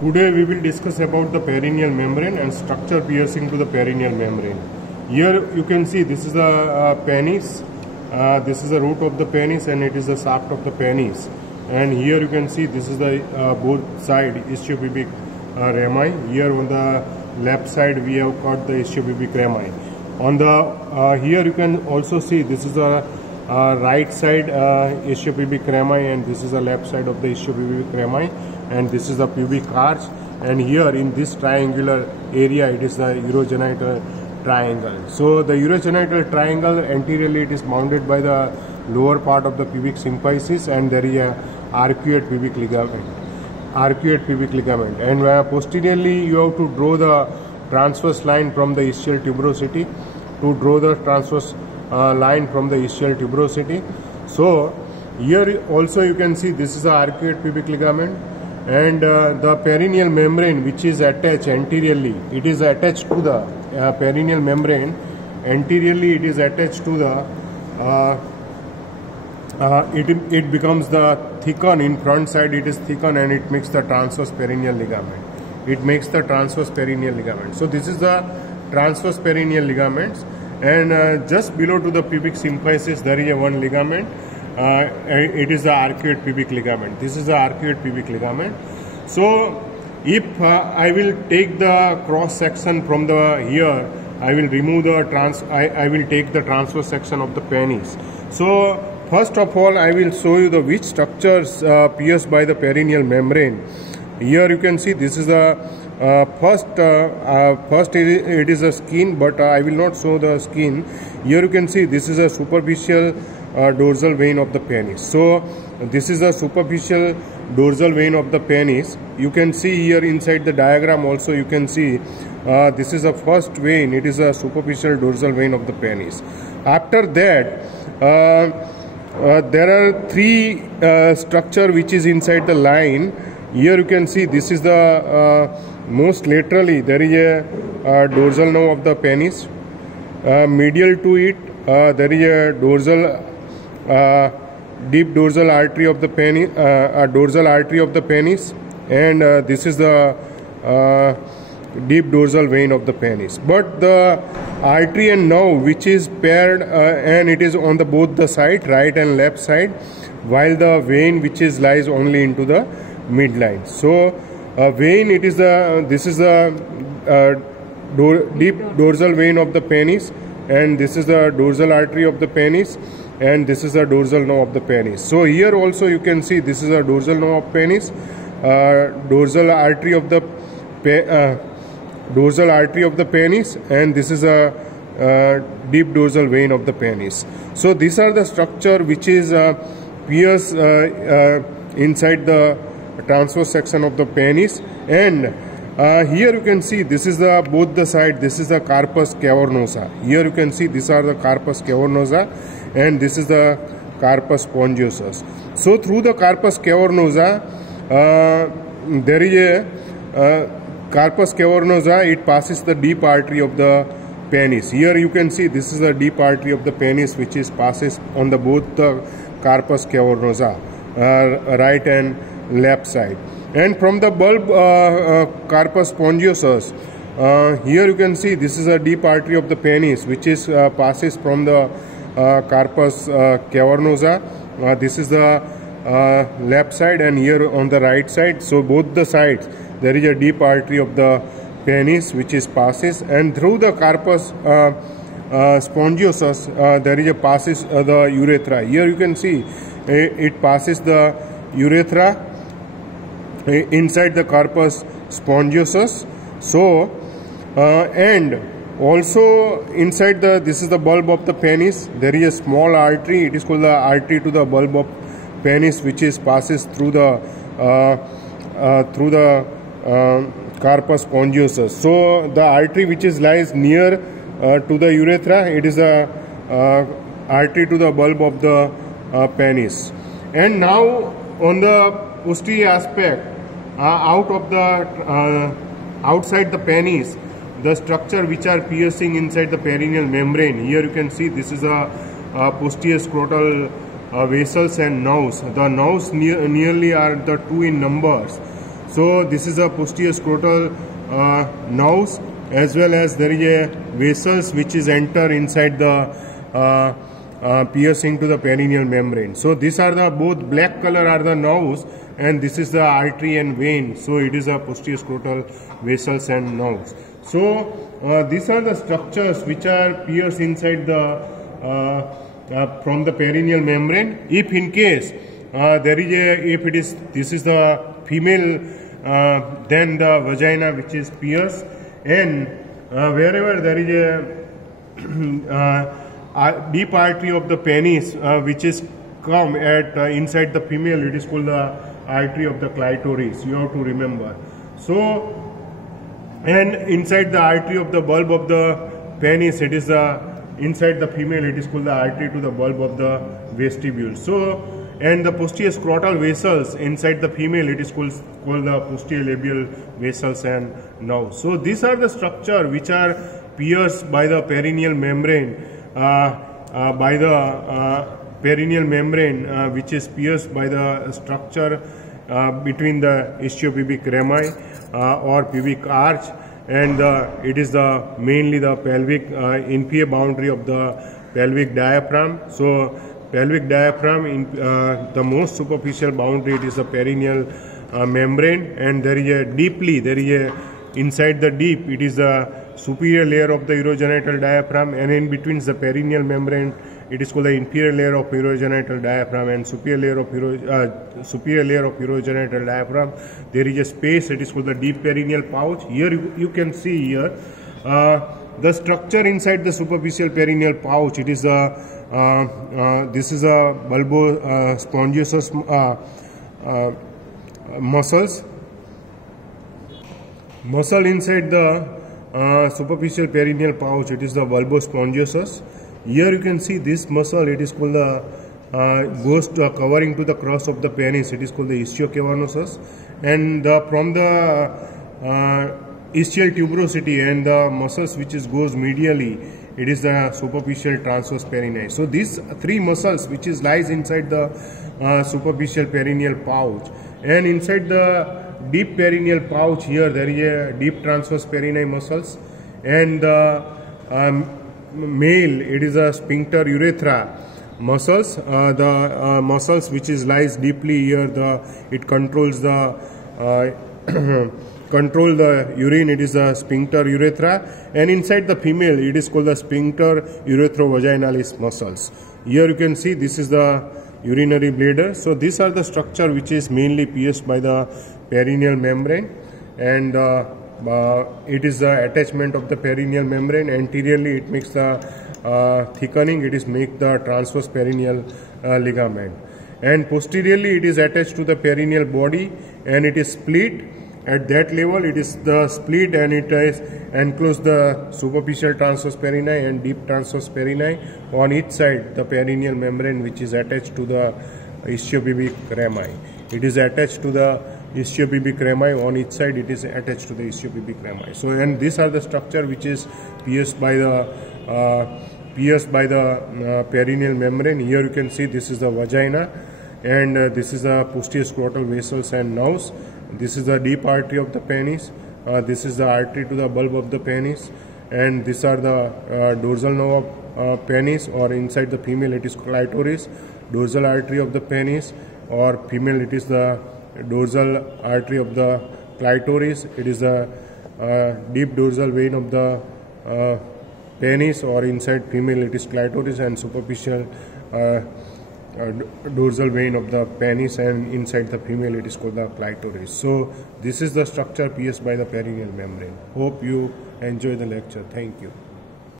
Today we will discuss about the perineal membrane and structure piercing to the perineal membrane. Here you can see this is the penis, this is the root of the penis and it is the shaft of the penis. And here you can see this is the both side ischiopubic rami. Here on the left side we have got the ischiopubic rami. On the here you can also see this is the right side ischiopubic rami and this is the left side of the ischiopubic rami. And this is the pubic arch, and here in this triangular area it is the urogenital triangle. So the urogenital triangle, anteriorly it is bounded by the lower part of the pubic symphysis, and there is a arcuate pubic ligament. And posteriorly you have to draw the transverse line from the ischial tuberosity. So here also you can see this is the arcuate pubic ligament. And the perineal membrane, which is attached anteriorly, it is attached to the perineal membrane. Anteriorly it is attached to the it becomes the thicken. In front side it is thicken and it makes the transverse perineal ligament. So this is the transverse perineal ligaments, and just below to the pubic symphysis there is one ligament. It is the arcuate pubic ligament. This is the arcuate pubic ligament. So if I will take the cross section from the here, I will remove the I will take the transverse section of the penis. So first of all I will show you the which structures pierced by the perineal membrane. Here you can see this is the first it is a skin, but I will not show the skin. Here you can see this is a superficial dorsal vein of the penis. So this is a superficial dorsal vein of the penis. You can see here inside the diagram also you can see this is the first vein. It is a superficial dorsal vein of the penis. After that there are three structure which is inside the line. Here you can see this is the most laterally there is a dorsal nerve of the penis. Medial to it there is a dorsal deep dorsal artery of the penis, and this is the deep dorsal vein of the penis. But the artery and nerve which is paired and it is on the both the side, right and left side, while the vein which is lies only into the midline. So vein, it is the this is the deep dorsal vein of the penis, and this is the dorsal artery of the penis, and this is the dorsal nerve of the penis. So here also you can see this is a dorsal nerve of penis, dorsal artery of the penis, and this is a deep dorsal vein of the penis. So these are the structure which is pierced inside the transverse section of the penis. And here you can see this is the both the side. This is the carpus cavernosa. Here you can see these are the carpus cavernosa, and this is the carpus spongiosus. So through the carpus cavernosa there is a carpus cavernosa. It passes the deep artery of the penis. Here you can see this is the deep artery of the penis which is passes on the both the carpus cavernosa, right and left side. And from the bulb carpus spongiosus, here you can see this is a deep artery of the penis which is passes from the carpus cavernosa. This is the left side, and here on the right side. So both the sides there is a deep artery of the penis which is passes, and through the carpus spongiosus there is a passes the urethra. Here you can see it passes the urethra inside the carpus spongiosus. So and also inside the this is the bulb of the penis. There is a small artery. It is called the artery to the bulb of penis, which is passes through the carpus spongiosus. So the artery which is lies near to the urethra, it is a artery to the bulb of the penis. And now on the posterior aspect, out of the outside the penis, the structure which are piercing inside the perineal membrane. Here you can see this is a posterior scrotal vessels and nerves. The nerves nearly are the 2 in numbers. So this is a posterior scrotal nous, as well as there is a vessels which is enter inside the piercing to the perineal membrane. So these are the both black color are the nous, and this is the artery and vein. So it is a posterior scrotal vessels and nous. So these are the structures which are pierced inside the from the perineal membrane. If in case there is a, if it is, this is the female, then the vagina which is pierced, and wherever there is a deep artery of the penis which is come at inside the female, it is called the artery of the clitoris. You have to remember. So, and inside the artery of the bulb of the penis, it is the inside the female, it is called the artery to the bulb of the vestibule. So, and the posterior scrotal vessels inside the female, it is called the posterior labial vessels and nous. So these are the structure which are pierced by the perineal membrane, perineal membrane which is pierced by the structure between the ischiopubic rami or pubic arch, and it is the mainly the pelvic inferior boundary of the pelvic diaphragm. So pelvic diaphragm in the most superficial boundary, it is the perineal membrane, and there is a deeply, there is a inside the deep, it is the superior layer of the urogenital diaphragm, and in between the perineal membrane, it is called the inferior layer of urogenital diaphragm and superior layer of urogenital diaphragm. There is a space, it is called the deep perineal pouch. Here you can see here the structure inside the superficial perineal pouch. It is a this is a bulbospongiosus muscle inside the superficial perineal pouch. It is the bulbospongiosus. Here you can see this muscle, it is called the goes to covering to the cross of the penis, it is called the ischiocavernosus, and from the ischial tuberosity and the muscles which is goes medially, it is the superficial transverse perineum. So these three muscles which is lies inside the superficial perineal pouch, and inside the deep perineal pouch, here there is a deep transverse perineum muscles, and the male, it is a sphincter urethra muscles, the muscles which is lies deeply here, it controls the control the urine, it is a sphincter urethra, and inside the female, it is called the sphincter uretrovaginalis muscles. Here you can see this is the urinary bladder. So these are the structure which is mainly pierced by the perineal membrane, and it is the attachment of the perineal membrane. Anteriorly it makes the thickening, it is make the transverse perineal ligament, and posteriorly it is attached to the perineal body, and it is split. At that level it is the split, and it is enclosed the superficial transverse perineum and deep transverse perineum. On each side the perineal membrane which is attached to the ischiopubic rami. It is attached to the ischiopubic rami. On each side it is attached to the ischiopubic rami. So, and these are the structure which is pierced by the perineal membrane. Here you can see this is the vagina, and this is the posterior scrotal vessels and nous. This is the deep artery of the penis. This is the artery to the bulb of the penis, and these are the dorsal nerve of penis, or inside the female it is clitoris. Dorsal artery of the penis, or female it is the dorsal artery of the clitoris. It is a deep dorsal vein of the penis, or inside female it is clitoris, and superficial dorsal vein of the penis, and inside the female it is called the clitoris. So this is the structure pierced by the perineal membrane. Hope you enjoy the lecture. Thank you.